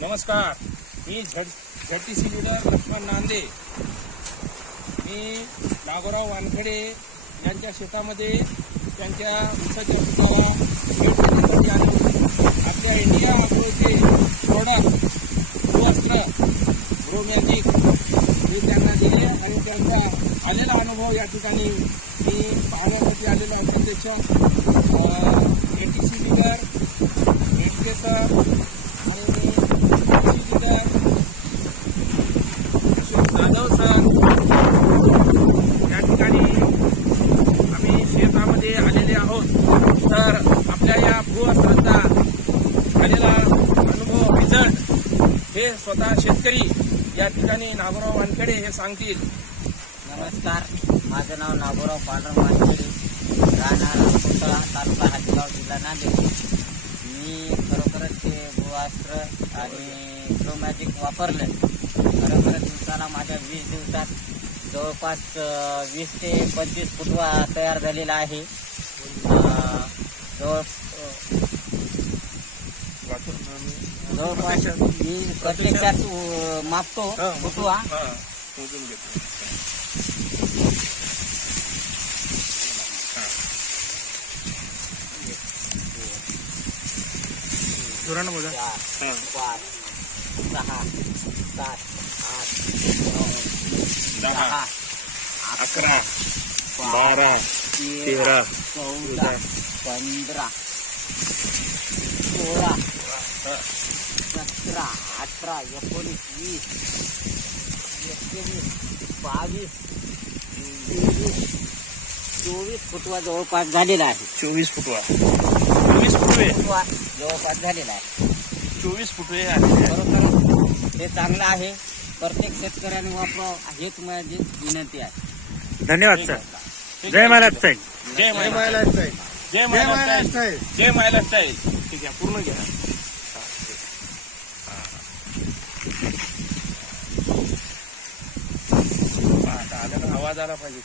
नमस्कार, मी झडटीसी लीडर लक्ष्मण नांदे. मी नागोराव वानखडे यांच्या शेतामध्ये त्यांच्या ऊसाच्या पिकाला भेट देण्यासाठी आलो होतो. आपल्या इंडिया अग्रोचे प्रोडक्ट भूवस्त्र ग्रोमॅजिक हे त्यांना दिले आणि त्यांचा आलेला अनुभव या ठिकाणी मी पाहण्यासाठी आलेलो आहे. प्रत्यक्ष एटीसी लीडर भेटते सर आणि जाधव सर या ठिकाणी आम्ही शेतामध्ये आलेले आहोत. तर आपल्या या भूवस्त्राचा आलेला अनुभव रिझल्ट हे स्वतः शेतकरी या ठिकाणी नागोराव वानखेडे हे सांगतील. नमस्कार, माझं नाव नागोराव पांडुरंग वानखेडे, राहणार कोसळा, तालुका हातगाव, जिल्हा नांदेड. मी खरोखरच ते भूवस्त्र आणि ग्रोमॅजिक वापरलं. खरोखरच दिवसाला माझ्या 20 दिवसात जवळपास 20 ते 25 फुटवा तयार झालेला आहे. जवळपास मी प्रत्यक्षात मापतो फुटवा. धोरण बोला. 4, 5, 6, 7, 8, 9, 10, 11, 12, 13, 14, 15, 16, 17, 18, 19, 20, 21, 22, 23, 24 फुटवा जवळपास झालेला आहे. 24 फुटवा 24 फुटवे फुटवा जवळपास झालेला आहे. 24 फुटवे बरोबर, हे चांगलं आहे. प्रत्येक शेतकऱ्याने वापरावं हेच माझी विनंती आहे. धन्यवाद सर. जय महाराज साहेब. जय महाराज साहेब. जय महाराज साहेब. जय महाराज साहेब. ठीक आहे, पूर्ण घ्या. आता आवाज आला पाहिजे.